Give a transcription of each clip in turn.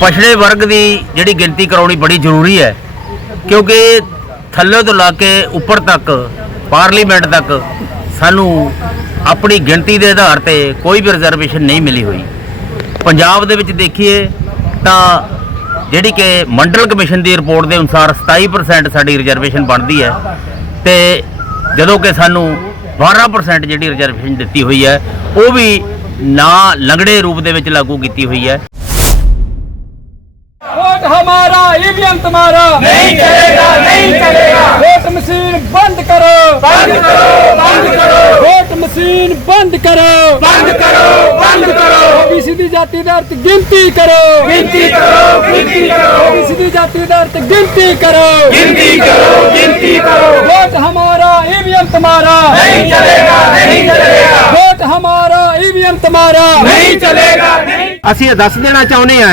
ਪਛੜੇ ਵਰਗ ਦੀ ਜਿਹੜੀ ਗਿਣਤੀ ਕਰਾਉਣੀ ਬੜੀ ਜ਼ਰੂਰੀ ਹੈ, ਕਿਉਂਕਿ ਥੱਲੇ ਤੋਂ ਲਾ ਕੇ ਉੱਪਰ ਤੱਕ, ਪਾਰਲੀਮੈਂਟ ਤੱਕ ਸਾਨੂੰ ਆਪਣੀ ਗਿਣਤੀ ਦੇ ਆਧਾਰ ਤੇ ਕੋਈ ਵੀ ਰਿਜ਼ਰਵੇਸ਼ਨ ਨਹੀਂ ਮਿਲੀ ਹੋਈ। ਪੰਜਾਬ ਦੇ ਵਿੱਚ ਦੇਖੀਏ ਤਾਂ ਜਿਹੜੀ ਕਿ ਮੰਡਲ ਕਮਿਸ਼ਨ ਦੀ ਰਿਪੋਰਟ ਦੇ ਅਨੁਸਾਰ 27% ਸਾਡੀ ਰਿਜ਼ਰਵੇਸ਼ਨ ਬਣਦੀ ਹੈ ਤੇ ਜਦੋਂ ਕਿ ਸਾਨੂੰ 12% ਜਿਹੜੀ ਰਿਜ਼ਰਵੇਸ਼ਨ ਦਿੱਤੀ ਹੋਈ ਹੈ, ਉਹ ਵੀ ਨਾ ਲੰਗੜੇ ਰੂਪ ਦੇ ਵਿੱਚ ਲਾਗੂ ਕੀਤੀ ਹੋਈ ਹੈ। हमारा ईवीएम तुम्हारा नहीं चलेगा नहीं चलेगा वोट मशीन बंद करो बंद करो बंद करो वोट मशीन बंद करो बंद करो बंद करो ओबीसी दी जाति दर ते गिनती करो गिनती करो गिनती करो ओबीसी दी जाति दर ते गिनती करो गिनती करो गिनती करो वोट हमारा ईवीएम तुम्हारा नहीं चलेगा नहीं चलेगा वोट हमारा ईवीएम तुम्हारा नहीं चलेगा नहीं ਅਸੀਂ ਇਹ ਦੱਸ ਦੇਣਾ ਚਾਹੁੰਦੇ ਆ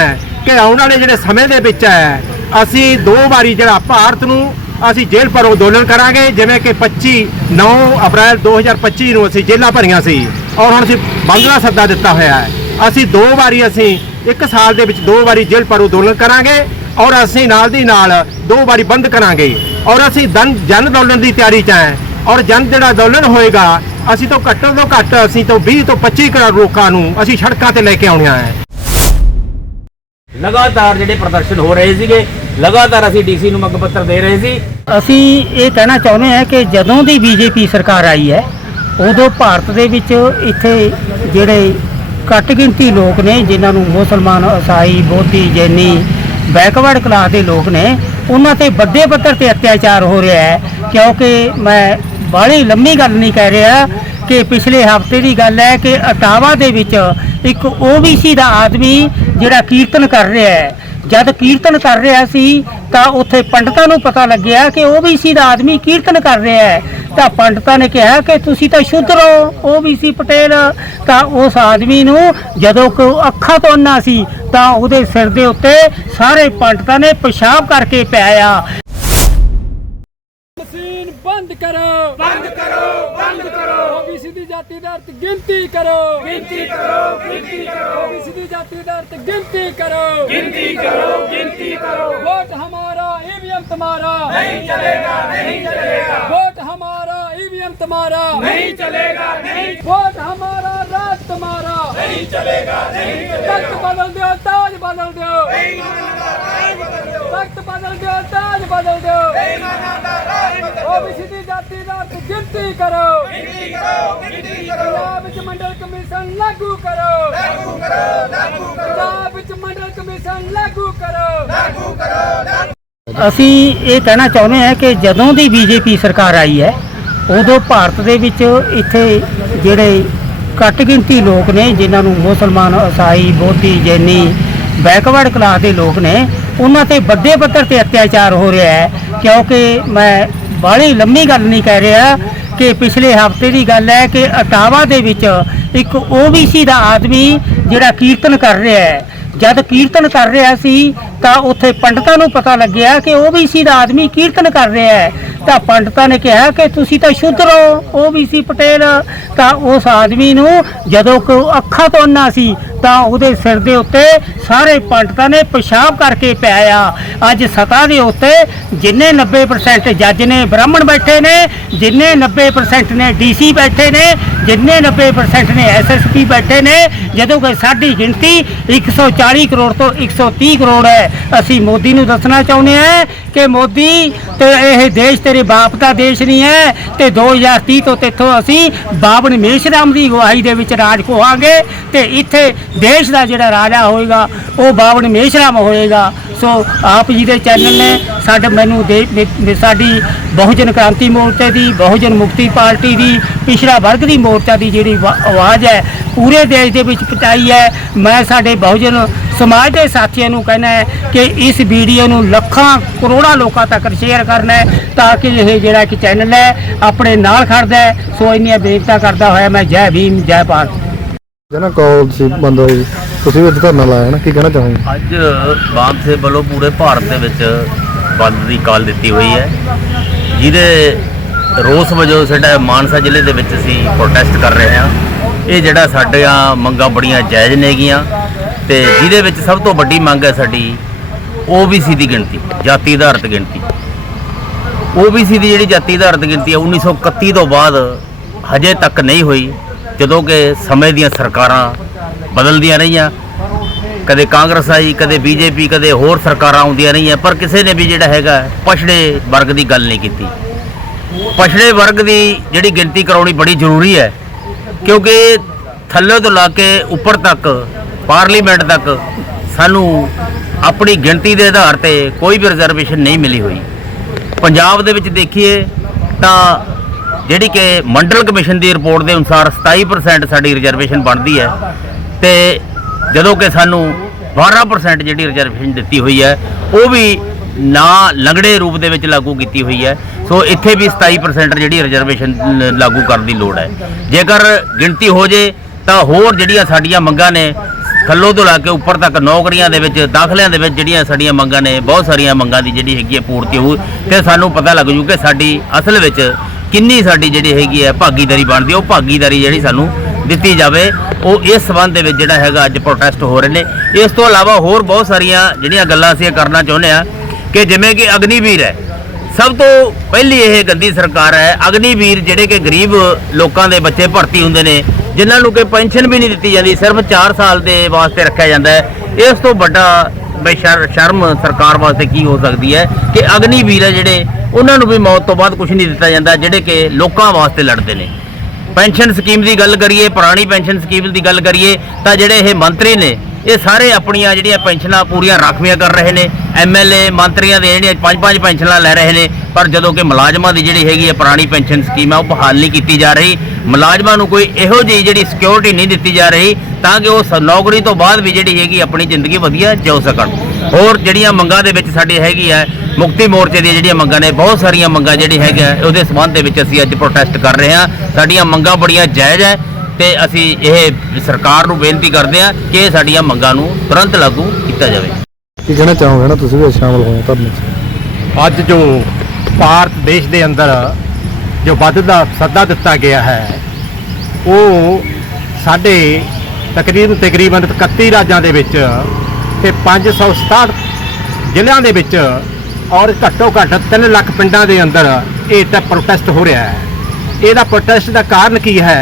ਕਿ ਆਉਣ ਵਾਲੇ ਜਿਹੜੇ ਸਮੇਂ ਦੇ ਵਿੱਚ ਹੈ, ਅਸੀਂ ਦੋ ਵਾਰੀ ਜਿਹੜਾ ਭਾਰਤ ਨੂੰ ਅਸੀਂ ਜੇਲ੍ਹ ਪਰ ਅੰਦੋਲਨ ਕਰਾਂਗੇ, ਜਿਵੇਂ ਕਿ 25 9 ਅਪ੍ਰੈਲ 2025 ਨੂੰ ਅਸੀਂ ਜੇਲ੍ਹਾਂ ਭਰੀਆਂ ਸੀ ਔਰ ਹੁਣ ਅਸੀਂ ਬੰਗਲਾ ਸੱਦਾ ਦਿੱਤਾ ਹੋਇਆ ਹੈ। ਅਸੀਂ ਦੋ ਵਾਰੀ ਅਸੀਂ ਇੱਕ ਸਾਲ ਦੇ ਵਿੱਚ ਦੋ ਵਾਰੀ ਜੇਲ੍ਹ ਪਰ ਅੰਦੋਲਨ ਕਰਾਂਗੇ ਔਰ ਅਸੀਂ ਨਾਲ ਦੀ ਨਾਲ ਦੋ ਵਾਰੀ ਬੰਦ ਕਰਾਂਗੇ। ਔਰ ਅਸੀਂ ਦਨ ਜਨ ਅੰਦੋਲਨ ਦੀ ਤਿਆਰੀ 'ਚ ਹੈ ਔਰ ਜਨ ਜਿਹੜਾ ਅੰਦੋਲਨ ਹੋਏਗਾ, ਅਸੀਂ ਤੋਂ ਘੱਟੋ ਤੋਂ ਘੱਟ ਅਸੀਂ ਤੋਂ 20 ਤੋਂ 25 ਕਰੋੜ ਲੋਕਾਂ ਨੂੰ ਅਸੀਂ ਸੜਕਾਂ ਤੇ ਲੈ ਕੇ ਆਉਣੀਆਂ ਹੈ। ਲਗਾਤਾਰ ਜਿਹੜੇ ਪ੍ਰਦਰਸ਼ਨ ਹੋ ਰਹੇ ਸੀਗੇ, ਲਗਾਤਾਰ ਅਸੀਂ ਡੀਸੀ ਨੂੰ ਮੰਗ ਪੱਤਰ ਦੇ ਰਹੇ ਸੀ। ਅਸੀਂ ਇਹ ਕਹਿਣਾ ਚਾਹੁੰਦੇ ਹਾਂ ਕਿ ਜਦੋਂ ਦੀ ਬੀਜੇਪੀ ਸਰਕਾਰ ਆਈ ਹੈ, ਉਦੋਂ ਭਾਰਤ ਦੇ ਵਿੱਚ ਇੱਥੇ ਜਿਹੜੇ ਘੱਟ ਗਿਣਤੀ ਲੋਕ ਨੇ, ਜਿਨ੍ਹਾਂ ਨੂੰ ਮੁਸਲਮਾਨ ਈਸਾਈ ਬੋਧੀ, ਜੈਨੀ, ਬੈਕਵਰਡ ਕਲਾਸ ਦੇ ਲੋਕ ਨੇ, ਉਹਨਾਂ ਤੇ ਵੱਡੇ ਪੱਧਰ ਤੇ ਅਤਿਆਚਾਰ ਹੋ ਰਿਹਾ ਹੈ। ਕਿਉਂਕਿ ਮੈਂ ਬਾਹਲੀ ਲੰਮੀ ਗੱਲ ਨਹੀਂ ਕਹਿ ਰਿਹਾ ਕਿ ਪਿਛਲੇ ਹਫ਼ਤੇ ਦੀ ਗੱਲ ਹੈ ਕਿ ਅਟਾਵਾ ਦੇ ਵਿੱਚ ਇੱਕ ਓਬੀਸੀ ਦਾ ਆਦਮੀ ਜਿਹੜਾ ਕੀਰਤਨ ਕਰ ਰਿਹਾ ਹੈ। ਜਦ ਕੀਰਤਨ ਕਰ ਰਿਹਾ ਸੀ, ਤਾਂ ਉੱਥੇ ਪੰਡਤਾਂ ਨੂੰ ਪਤਾ ਲੱਗਿਆ ਕਿ ਓਬੀਸੀ ਦਾ ਆਦਮੀ ਕੀਰਤਨ ਕਰ ਰਿਹਾ ਹੈ। ਤਾਂ ਪੰਡਤਾਂ ਨੇ ਕਿਹਾ ਕਿ ਤੁਸੀਂ ਤਾਂ ਸ਼ੁੱਧ ਰਹੋ ਓਬੀਸੀ ਪਟੇਲ। ਤਾਂ ਉਸ ਆਦਮੀ ਨੂੰ ਜਦੋਂ ਕੋ ਅੱਖਾਂ ਤੋਂ ਅੰਨਾ ਸੀ, ਤਾਂ ਉਹਦੇ ਸਿਰ ਦੇ ਉੱਤੇ ਸਾਰੇ ਪੰਡਤਾਂ ਨੇ ਪਿਸ਼ਾਬ ਕਰਕੇ ਪਿਆਇਆ। मशीन बंद करो बंद करो बंद करो ओबीसी दी जाति दर ते गिनती करो गिनती करो गिनती करो ओबीसी दी जाति दर ते गिनती करो गिनती करो गिनती करो वोट हमारा ईवीएम तुम्हारा नहीं चलेगा नहीं चलेगा वोट हमारा ईवीएम तुम्हारा नहीं चलेगा नहीं वोट हमारा राज तुम्हारा नहीं चलेगा नहीं तख्त बदल दो ताज बदल दो ਵਕਤ ਬਦਲ ਦਿਓ ਤਾਜ ਬਦਲ ਦਿਓ। ਓਬੀਸੀ ਦੀ ਜਾਤੀ ਦਾ ਗਿਣਤੀ ਕਰੋ। ਗਿਣਤੀ ਕਰੋ ਗਿਣਤੀ ਕਰੋ। ਪੰਜਾਬ ਵਿੱਚ ਮੰਡਲ ਕਮਿਸ਼ਨ ਲਾਗੂ ਕਰੋ। ਲਾਗੂ ਕਰੋ ਲਾਗੂ ਕਰੋ। ਪੰਜਾਬ ਵਿੱਚ ਮੰਡਲ ਕਮਿਸ਼ਨ ਲਾਗੂ ਕਰੋ। ਲਾਗੂ ਕਰੋ ਅਸੀਂ ਇਹ ਕਹਿਣਾ ਚਾਹੁੰਦੇ ਹਾਂ ਕਿ ਜਦੋਂ ਦੀ ਬੀਜੇਪੀ ਸਰਕਾਰ ਆਈ ਹੈ ਉਦੋਂ ਭਾਰਤ ਦੇ ਵਿੱਚ ਇੱਥੇ ਜਿਹੜੇ ਘੱਟ ਗਿਣਤੀ ਲੋਕ ਨੇ ਜਿਨ੍ਹਾਂ ਨੂੰ ਮੁਸਲਮਾਨ ਈਸਾਈ ਬੋਧੀ ਜੈਨੀ ਬੈਕਵਰਡ ਕਲਾਸ ਦੇ ਲੋਕ ਨੇ ਉਹਨਾਂ ਤੇ ਵੱਡੇ ਪੱਧਰ ਤੇ ਅਤਿਆਚਾਰ ਹੋ ਰਿਹਾ ਹੈ, ਕਿਉਂਕਿ ਮੈਂ ਬਾਹਲੀ ਲੰਮੀ ਗੱਲ ਨਹੀਂ ਕਹਿ ਰਿਹਾ ਕਿ ਪਿਛਲੇ ਹਫ਼ਤੇ ਦੀ ਗੱਲ ਹੈ ਕਿ ਅਟਾਵਾ ਦੇ ਵਿੱਚ ਇੱਕ ਓਬੀਸੀ ਦਾ ਆਦਮੀ ਜਿਹੜਾ ਕੀਰਤਨ ਕਰ ਰਿਹਾ ਹੈ। ਜਦ ਕੀਰਤਨ ਕਰ ਰਿਹਾ ਸੀ, ਤਾਂ ਉੱਥੇ ਪੰਡਤਾਂ ਨੂੰ ਪਤਾ ਲੱਗਿਆ ਕਿ ਓਬੀਸੀ ਦਾ ਆਦਮੀ ਕੀਰਤਨ ਕਰ ਰਿਹਾ ਹੈ। ਤਾਂ ਪੰਡਤਾਂ ਨੇ ਕਿਹਾ ਕਿ ਤੁਸੀਂ ਤਾਂ ਸ਼ੁੱਧ ਰਹੋ ਓਬੀਸੀ ਪਟੇਲ। ਤਾਂ ਉਸ ਆਦਮੀ ਨੂੰ ਜਦੋਂ ਕੋ ਅੱਖਾਂ ਤੋਂ ਅੰਨਾ ਸੀ, ਤਾਂ ਉਹਦੇ ਸਿਰ ਦੇ ਉੱਤੇ ਸਾਰੇ ਪੰਡਤਾਂ ਨੇ ਪਿਸ਼ਾਬ ਕਰਕੇ ਪਿਆਇਆ। ਅੱਜ ਸਤਾ ਦੇ ਉੱਤੇ ਜਿੰਨੇ 90% ਜੱਜ ਨੇ ਬ੍ਰਾਹਮਣ ਬੈਠੇ ਨੇ, ਜਿੰਨੇ 90% ਨੇ ਡੀਸੀ ਬੈਠੇ ਨੇ, ਜਿੰਨੇ 90% ਨੇ ਐਸਐਸਪੀ ਬੈਠੇ ਨੇ, ਜਦੋਂ ਕਿ ਸਾਡੀ ਗਿਣਤੀ 140 ਕਰੋੜ ਤੋਂ 130 ਕਰੋੜ ਹੈ। ਅਸੀਂ ਮੋਦੀ ਨੂੰ ਦੱਸਣਾ ਚਾਹੁੰਦੇ ਹਾਂ ਕਿ ਮੋਦੀ ਤੇ ਇਹ ਦੇਸ਼ ਤੇਰੇ ਬਾਪ ਦਾ ਦੇਸ਼ ਨਹੀਂ ਹੈ ਤੇ 2030 ਤੋਂ ਤੇਥੋਂ ਅਸੀਂ ਬਾਪ ਬਾਬਨ ਮੇਸ਼ਰਾਮ ਦੀ ਅਗਵਾਈ ਦੇ ਵਿੱਚ ਰਾਜ ਖੋਹਾਂਗੇ ਤੇ ਇੱਥੇ ਦੇਸ਼ ਦਾ ਜਿਹੜਾ ਰਾਜਾ ਹੋਏਗਾ, ਉਹ ਬਾਬਨ ਮੇਸ਼ਰਾਮ ਹੋਏਗਾ। ਸੋ ਆਪ ਜੀ ਦੇ ਚੈਨਲ ਨੇ ਸਾਡੇ ਮੈਨੂੰ ਦੇ ਸਾਡੀ ਬਹੁਜਨ ਕ੍ਰਾਂਤੀ ਮੋਰਚੇ ਦੀ, ਬਹੁਜਨ ਮੁਕਤੀ ਪਾਰਟੀ ਦੀ, ਪਿਛੜਾ ਵਰਗ ਦੀ ਮੋਰਚਾ ਦੀ ਜਿਹੜੀ ਆਵਾਜ਼ ਹੈ, ਪੂਰੇ ਦੇਸ਼ ਦੇ ਵਿੱਚ ਪਹੁੰਚਾਈ ਹੈ। ਮੈਂ ਸਾਡੇ ਬਹੁਜਨ ਸਮਾਜ ਦੇ ਸਾਥੀਆਂ ਨੂੰ ਕਹਿਣਾ ਹੈ ਕਿ ਇਸ ਵੀਡੀਓ ਨੂੰ ਲੱਖਾਂ ਕਰੋੜਾਂ ਲੋਕਾਂ ਤੱਕ ਸ਼ੇਅਰ ਕਰਨਾ ਹੈ ਤਾਂ ਕਿ ਇਹ ਜਿਹੜਾ ਇੱਕ ਚੈਨਲ ਹੈ ਆਪਣੇ ਨਾਲ ਖੜਦਾ ਹੈ। ਸੋ ਇੰਨੀਆਂ ਬੇਨਤੀ ਕਰਦਾ ਹੋਇਆ ਮੈਂ ਜੈ ਭੀਮ ਜੈ ਭਾਰਤ। ਜਨਾ ਕਾਲ ਸੀ ਬੰਦ ਹੋਈ ਤੁਸੀਂ ਵੀ ਅੱਜ ਧਰਨਾ ਲਾਇਆ ਨਾ ਕੀ ਕਹਿਣਾ ਚਾਹੋਗੇ? ਅੱਜ ਬਾਮ ਸੇ ਵੱਲੋਂ ਪੂਰੇ ਭਾਰਤ ਦੇ ਵਿੱਚ ਬੰਦ ਦੀ ਕਾਲ ਦਿੱਤੀ ਹੋਈ ਹੈ। ਜਿਹਦੇ ਰੋਸ ਵਜੋਂ ਸਾਡਾ ਮਾਨਸਾ ਜ਼ਿਲ੍ਹੇ ਦੇ ਵਿੱਚ ਅਸੀਂ ਪ੍ਰੋਟੈਸਟ ਕਰ ਰਹੇ ਹਾਂ। ਇਹ ਜਿਹੜਾ ਸਾਡੀਆਂ ਮੰਗਾਂ ਬੜੀਆਂ ਜਾਇਜ਼ ਨੇਗੀਆਂ ਤੇ ਜਿਹਦੇ ਵਿੱਚ ਸਭ ਤੋਂ ਵੱਡੀ ਮੰਗ ਹੈ ਸਾਡੀ OBC ਦੀ ਗਿਣਤੀ, ਜਾਤੀ ਆਧਾਰਿਤ ਗਿਣਤੀ। OBC ਦੀ ਜਿਹੜੀ ਜਾਤੀ ਆਧਾਰਿਤ ਗਿਣਤੀ ਹੈ 1931 ਤੋਂ ਬਾਅਦ ਹਜੇ ਤੱਕ ਨਹੀਂ ਹੋਈ, ਜਦੋਂ ਕਿ ਸਮੇਂ ਦੀਆਂ ਸਰਕਾਰਾਂ ਬਦਲਦੀਆਂ ਰਹੀਆਂ। ਕਦੇ ਕਾਂਗਰਸ ਆਈ, ਕਦੇ ਬੀਜੇਪੀ ਕਦੇ ਹੋਰ ਸਰਕਾਰਾਂ ਆਉਂਦੀਆਂ ਰਹੀਆਂ, ਪਰ ਕਿਸੇ ਨੇ ਵੀ ਜਿਹੜਾ ਹੈਗਾ ਪਛੜੇ ਵਰਗ ਦੀ ਗੱਲ ਨਹੀਂ ਕੀਤੀ। ਪਛੜੇ ਵਰਗ ਦੀ ਜਿਹੜੀ ਗਿਣਤੀ ਕਰਾਉਣੀ ਬੜੀ ਜ਼ਰੂਰੀ ਹੈ, ਕਿਉਂਕਿ ਥੱਲੇ ਤੋਂ ਲਾ ਕੇ ਉੱਪਰ ਤੱਕ ਪਾਰਲੀਮੈਂਟ ਤੱਕ ਸਾਨੂੰ ਆਪਣੀ ਗਿਣਤੀ ਦੇ ਆਧਾਰ ਤੇ ਕੋਈ ਵੀ ਰਿਜ਼ਰਵੇਸ਼ਨ ਨਹੀਂ ਮਿਲੀ ਹੋਈ। ਪੰਜਾਬ ਦੇ ਵਿੱਚ ਦੇਖੀਏ ਤਾਂ ਜਿਹੜੀ ਕਿ ਮੰਡਲ ਕਮਿਸ਼ਨ ਦੀ ਰਿਪੋਰਟ ਦੇ ਅਨੁਸਾਰ 27% ਸਾਡੀ ਰਿਜ਼ਰਵੇਸ਼ਨ ਬਣਦੀ ਹੈ ਤੇ ਜਦੋਂ ਕਿ ਸਾਨੂੰ 12% ਜਿਹੜੀ ਰਿਜ਼ਰਵੇਸ਼ਨ ਦਿੱਤੀ ਹੋਈ ਹੈ, ਉਹ ਵੀ ਨਾ ਲੰਗੜੇ ਰੂਪ ਦੇ ਵਿੱਚ ਲਾਗੂ ਕੀਤੀ ਹੋਈ ਹੈ। ਸੋ ਇੱਥੇ ਵੀ 27% ਜਿਹੜੀ ਰਿਜ਼ਰਵੇਸ਼ਨ ਲਾਗੂ ਕਰਨ ਦੀ ਲੋੜ ਹੈ। ਜੇਕਰ ਗਿਣਤੀ ਹੋ ਜੇ ਤਾਂ ਹੋਰ ਜਿਹੜੀਆਂ ਸਾਡੀਆਂ ਮੰਗਾਂ ਨੇ ਥੱਲੋਂ ਤੋਂ ਲਾ ਕੇ ਉੱਪਰ ਤੱਕ ਨੌਕਰੀਆਂ ਦੇ ਵਿੱਚ, ਦਾਖਲਿਆਂ ਦੇ ਵਿੱਚ ਜਿਹੜੀਆਂ ਸਾਡੀਆਂ ਮੰਗਾਂ ਨੇ, ਬਹੁਤ ਸਾਰੀਆਂ ਮੰਗਾਂ ਦੀ ਜਿਹੜੀ ਹੈਗੀ ਹੈ ਪੂਰਤੀ ਹੋਊ ਤੇ ਸਾਨੂੰ ਪਤਾ ਲੱਗ ਜੂ ਕਿ ਸਾਡੀ ਅਸਲ ਵਿੱਚ ਕਿੰਨੀ ਸਾਡੀ ਜਿਹੜੀ ਹੈਗੀ ਹੈ ਭਾਗੀਦਾਰੀ ਬਣਦੀ ਉਹ ਭਾਗੀਦਾਰੀ ਜਿਹੜੀ ਸਾਨੂੰ ਦਿੱਤੀ ਜਾਵੇ। ਉਹ ਇਸ ਸਬੰਧ ਦੇ ਵਿੱਚ ਜਿਹੜਾ ਹੈਗਾ ਅੱਜ ਪ੍ਰੋਟੈਸਟ ਹੋ ਰਹੇ ਨੇ। ਇਸ ਤੋਂ ਇਲਾਵਾ ਹੋਰ ਬਹੁਤ ਸਾਰੀਆਂ ਜਿਹੜੀਆਂ ਗੱਲਾਂ ਅਸੀਂ ਕਰਨਾ ਚਾਹੁੰਦੇ ਆ ਕਿ ਜਿਵੇਂ ਕਿ ਅਗਨੀਵੀਰ ਹੈ। ਸਭ ਤੋਂ ਪਹਿਲੀ ਇਹ ਗੰਦੀ ਸਰਕਾਰ ਹੈ, ਅਗਨੀਵੀਰ ਜਿਹੜੇ ਕਿ ਗਰੀਬ ਲੋਕਾਂ ਦੇ ਬੱਚੇ ਭਰਤੀ ਹੁੰਦੇ ਨੇ ਜਿਨ੍ਹਾਂ ਨੂੰ ਕਿ ਪੈਨਸ਼ਨ ਵੀ ਨਹੀਂ ਦਿੱਤੀ ਜਾਂਦੀ, ਸਿਰਫ 4 ਸਾਲ ਦੇ ਵਾਸਤੇ ਰੱਖਿਆ ਜਾਂਦਾ ਹੈ। ਇਸ ਤੋਂ ਵੱਡਾ ਬੇਸ਼ਰ, ਸ਼ਰਮ ਸਰਕਾਰ ਵਾਸਤੇ ਕੀ ਹੋ ਸਕਦੀ ਹੈ ਕਿ ਅਗਨੀਵੀਰ ਹੈ ਜਿਹੜੇ, ਉਹਨਾਂ ਨੂੰ ਵੀ ਮੌਤ ਤੋਂ ਬਾਅਦ ਕੁਝ ਨਹੀਂ ਦਿੱਤਾ ਜਾਂਦਾ, ਜਿਹੜੇ ਕਿ ਲੋਕਾਂ ਵਾਸਤੇ ਲੜਦੇ ਨੇ। ਪੈਨਸ਼ਨ ਸਕੀਮ ਦੀ ਗੱਲ ਕਰੀਏ, ਪੁਰਾਣੀ ਪੈਨਸ਼ਨ ਸਕੀਮ ਦੀ ਗੱਲ ਕਰੀਏ, ਤਾਂ ਜਿਹੜੇ ਇਹ ਮੰਤਰੀ ਨੇ ਇਹ ਸਾਰੇ ਆਪਣੀਆਂ ਜਿਹੜੀਆਂ ਪੈਨਸ਼ਨਾਂ ਪੂਰੀਆਂ ਰਾਖਵੀਆਂ ਕਰ ਰਹੇ ਨੇ। ਐਮਐਲਏ ਮੰਤਰੀਆਂ ਦੇ ਜਿਹੜੀਆਂ ਪੰਜ ਪੰਜ ਪੈਨਸ਼ਨਾਂ ਲੈ ਰਹੇ ਨੇ, ਪਰ ਜਦੋਂ ਕਿ ਮੁਲਾਜ਼ਮਾਂ ਦੀ ਜਿਹੜੀ ਹੈਗੀ ਹੈ ਪੁਰਾਣੀ ਪੈਨਸ਼ਨ ਸਕੀਮ ਹੈ ਉਹ ਬਹਾਲ ਨਹੀਂ ਕੀਤੀ ਜਾ ਰਹੀ। ਮੁਲਾਜ਼ਮਾਂ ਨੂੰ ਕੋਈ ਇਹੋ ਜਿਹੀ ਜਿਹੜੀ ਸਿਕਿਉਰਿਟੀ ਨਹੀਂ ਦਿੱਤੀ ਜਾ ਰਹੀ, ਤਾਂ ਕਿ ਉਹ ਸ- ਨੌਕਰੀ ਤੋਂ ਬਾਅਦ ਵੀ ਜਿਹੜੀ ਹੈਗੀ ਆਪਣੀ ਜ਼ਿੰਦਗੀ ਵਧੀਆ ਜਿਉ ਸਕਣ। ਹੋਰ ਜਿਹੜੀਆਂ ਮੰਗਾਂ ਦੇ ਵਿੱਚ ਸਾਡੇ ਹੈਗੀ ਹੈ ਮੁਕਤੀ ਮੋਰਚੇ ਦੀਆਂ ਜਿਹੜੀਆਂ ਮੰਗਾਂ ਨੇ, ਬਹੁਤ ਸਾਰੀਆਂ ਮੰਗਾਂ ਜਿਹੜੀ ਹੈਗੀਆਂ ਉਹਦੇ ਸਬੰਧ ਦੇ ਵਿੱਚ ਅਸੀਂ ਅੱਜ ਪ੍ਰੋਟੈਸਟ ਕਰ ਰਹੇ ਹਾਂ। ਸਾਡੀਆਂ ਮੰਗਾਂ ਬੜੀਆਂ ਜਾਇਜ਼ ਹੈ। ਤੇ ਅਸੀਂ ਇਹ ਸਰਕਾਰ ਨੂੰ ਬੇਨਤੀ ਕਰਦੇ ਹਾਂ ਕਿ ਇਹ ਸਾਡੀਆਂ ਮੰਗਾਂ ਨੂੰ ਤੁਰੰਤ ਲਾਗੂ ਕੀਤਾ ਜਾਵੇ। ਕੀ ਕਹਿਣਾ ਚਾਹੋਗੇ ਨਾ ਤੁਸੀਂ ਵੀ ਸ਼ਾਮਲ ਹੋਏ ਹੋ ਧਰਨੇ 'ਚ? ਅੱਜ ਜੋ ਭਾਰਤ ਦੇਸ਼ ਦੇ ਅੰਦਰ ਜੋ ਵੱਧਦਾ ਸੱਦਾ ਦਿੱਤਾ ਗਿਆ ਹੈ ਉਹ ਸਾਡੇ ਤਕਰੀਬਨ ਤਕਰੀਬਨ 31 ਰਾਜਾਂ ਦੇ ਵਿੱਚ ਤੇ 567 ਜ਼ਿਲ੍ਹਿਆਂ ਦੇ ਵਿੱਚ ਔਰ ਘੱਟੋ ਘੱਟ 3 ਲੱਖ ਪਿੰਡਾਂ ਦੇ ਅੰਦਰ ਇਹ ਤਾਂ ਪ੍ਰੋਟੈਸਟ ਹੋ ਰਿਹਾ ਹੈ। ਇਹਦਾ ਪ੍ਰੋਟੈਸਟ ਦਾ ਕਾਰਨ ਕੀ ਹੈ?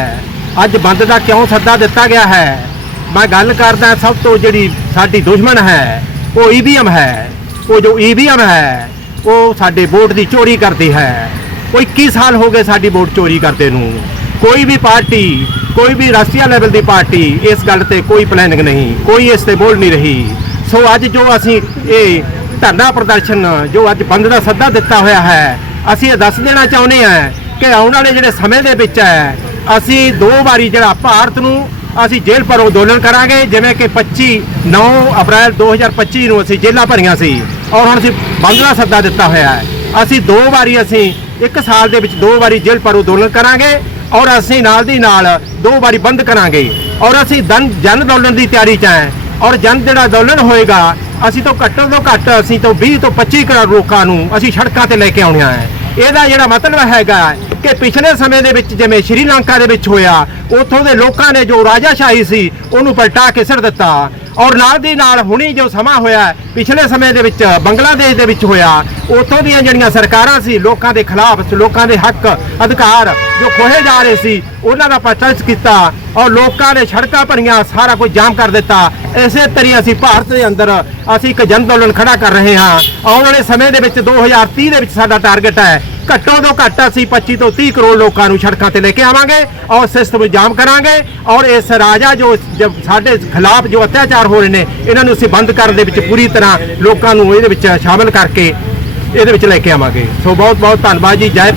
ਅੱਜ ਬੰਦ ਦਾ ਕਿਉਂ ਸੱਦਾ ਦਿੱਤਾ ਗਿਆ ਹੈ? ਮੈਂ ਗੱਲ ਕਰਦਾ ਸਭ ਤੋਂ ਜਿਹੜੀ ਸਾਡੀ ਦੁਸ਼ਮਣ ਹੈ, ਉਹ ਈਵੀਐਮ ਹੈ। ਉਹ ਜੋ ਈਵੀਐਮ ਹੈ, ਉਹ ਸਾਡੇ ਵੋਟ ਦੀ ਚੋਰੀ ਕਰਦੀ ਹੈ। ਉਹ 21 ਸਾਲ ਹੋ ਗਏ ਸਾਡੀ ਵੋਟ ਚੋਰੀ ਕਰਦੇ ਨੂੰ? ਕੋਈ ਵੀ ਪਾਰਟੀ, ਕੋਈ ਵੀ ਰਾਸ਼ਟਰੀ ਲੈਵਲ ਦੀ ਪਾਰਟੀ ਇਸ ਗੱਲ ਤੇ ਕੋਈ ਪਲੈਨਿੰਗ ਨਹੀਂ, ਕੋਈ ਇਸ ਤੇ ਬੋਲ ਨਹੀਂ ਰਹੀ। ਸੋ ਅੱਜ ਜੋ ਅਸੀਂ ਇਹ ਧਰਨਾ ਪ੍ਰਦਰਸ਼ਨ, ਜੋ ਅੱਜ ਬੰਦ ਦਾ ਸੱਦਾ ਦਿੱਤਾ ਹੋਇਆ ਹੈ, ਅਸੀਂ ਇਹ ਦੱਸ ਦੇਣਾ ਚਾਹੁੰਦੇ ਹਾਂ ਕਿ ਆਉਣ ਵਾਲੇ ਜਿਹੜੇ ਸਮੇਂ ਦੇ ਵਿੱਚ ਹੈ ਅਸੀਂ ਦੋ ਵਾਰੀ ਜਿਹੜਾ ਭਾਰਤ ਨੂੰ ਅਸੀਂ ਜੇਲ੍ਹ ਭਰੋ ਅੰਦੋਲਨ ਕਰਾਂਗੇ, ਜਿਵੇਂ ਕਿ 25 9 ਅਪ੍ਰੈਲ 2025 ਨੂੰ ਅਸੀਂ ਜੇਲ੍ਹਾਂ ਭਰੀਆਂ ਸੀ ਔਰ ਹੁਣ ਅਸੀਂ ਬੰਗਲਾ ਸੱਦਾ ਦਿੱਤਾ ਹੋਇਆ ਹੈ। ਅਸੀਂ ਦੋ ਵਾਰੀ ਅਸੀਂ ਇੱਕ ਸਾਲ ਦੇ ਵਿੱਚ ਦੋ ਵਾਰੀ ਜੇਲ੍ਹ ਭਰੋ ਅੰਦੋਲਨ ਕਰਾਂਗੇ ਔਰ ਅਸੀਂ ਨਾਲ ਦੀ ਨਾਲ ਦੋ ਵਾਰੀ ਬੰਦ ਕਰਾਂਗੇ। ਔਰ ਅਸੀਂ ਦਨ ਜਨ ਅੰਦੋਲਨ ਦੀ ਤਿਆਰੀ 'ਚ ਹੈ ਔਰ ਜਨ ਜਿਹੜਾ ਅੰਦੋਲਨ ਹੋਏਗਾ, ਅਸੀਂ ਤੋਂ ਘੱਟੋ ਤੋਂ ਘੱਟ ਅਸੀਂ ਤੋਂ 20 ਤੋਂ 25 ਕਰੋੜ ਲੋਕਾਂ ਨੂੰ ਅਸੀਂ ਸੜਕਾਂ ਤੇ ਲੈ ਕੇ ਆਉਣੀਆਂ ਹੈ। ਇਹਦਾ ਜਿਹੜਾ ਮਤਲਬ ਹੈਗਾ ਕਿ ਪਿਛਲੇ ਸਮੇਂ ਦੇ ਵਿੱਚ ਜਿਵੇਂ ਸ਼੍ਰੀਲੰਕਾ ਦੇ ਵਿੱਚ ਹੋਇਆ, ਉੱਥੋਂ ਦੇ ਲੋਕਾਂ ਨੇ ਜੋ ਰਾਜਾਸ਼ਾਹੀ ਸੀ, ਉਹਨੂੰ ਪਲਟਾ ਕੇ ਸਿਰ ਦਿੱਤਾ। ਔਰ ਨਾਲ ਦੀ ਨਾਲ ਹੁਣੀ ਜੋ ਸਮਾਂ ਹੋਇਆ ਪਿਛਲੇ ਸਮੇਂ ਦੇ ਵਿੱਚ, ਬੰਗਲਾਦੇਸ਼ ਦੇ ਵਿੱਚ ਹੋਇਆ, ਉੱਥੋਂ ਦੀਆਂ ਜਿਹੜੀਆਂ ਸਰਕਾਰਾਂ ਸੀ, ਲੋਕਾਂ ਦੇ ਖਿਲਾਫ ਲੋਕਾਂ ਦੇ ਹੱਕ ਅਧਿਕਾਰ ਜੋ ਖੋਹੇ ਜਾ ਰਹੇ ਸੀ, ਉਹਨਾਂ ਦਾ ਪ੍ਰੋਟੈਸਟ ਕੀਤਾ ਔਰ ਲੋਕਾਂ ਨੇ ਸੜਕਾਂ ਭਰੀਆਂ, ਸਾਰਾ ਕੁਝ ਜਾਮ ਕਰ ਦਿੱਤਾ। ਇਸੇ ਤਰੀ ਅਸੀਂ ਭਾਰਤ ਦੇ ਅੰਦਰ, ਅਸੀਂ ਇੱਕ ਜਨ ਅੰਦੋਲਨ ਖੜਾ ਕਰ ਰਹੇ ਹਾਂ। ਆਉਣ ਵਾਲੇ ਸਮੇਂ ਦੇ ਵਿੱਚ 2030 ਦੇ ਵਿੱਚ ਸਾਡਾ ਟਾਰਗੇਟ ਹੈ। ਘੱਟੋ ਤੋਂ ਘੱਟ ਅਸੀਂ 25 ਤੋਂ 30 ਕਰੋੜ ਲੋਕਾਂ ਨੂੰ ਸੜਕਾਂ ਤੇ ਲੈ ਕੇ ਆਵਾਂਗੇ ਔਰ ਸਿਸਟਮ ਜਾਮ ਕਰਾਂਗੇ ਔਰ ਇਸ ਰਾਜਾ ਜੋ ਜੋ ਸਾਡੇ ਖਿਲਾਫ ਜੋ ਅਤਿਆਚਾਰ ਹੋ ਰਹੇ ਨੇ, ਇਹਨਾਂ ਨੂੰ ਅਸੀਂ ਬੰਦ ਕਰਨ ਦੇ ਵਿੱਚ ਪੂਰੀ ਤਰ੍ਹਾਂ ਲੋਕਾਂ ਨੂੰ ਇਹਦੇ ਵਿੱਚ ਸ਼ਾਮਲ ਕਰਕੇ ਇਹਦੇ ਵਿੱਚ ਲੈ ਕੇ ਆਵਾਂਗੇ। ਸੋ ਬਹੁਤ ਬਹੁਤ ਧੰਨਵਾਦ ਜੀ। ਜੈ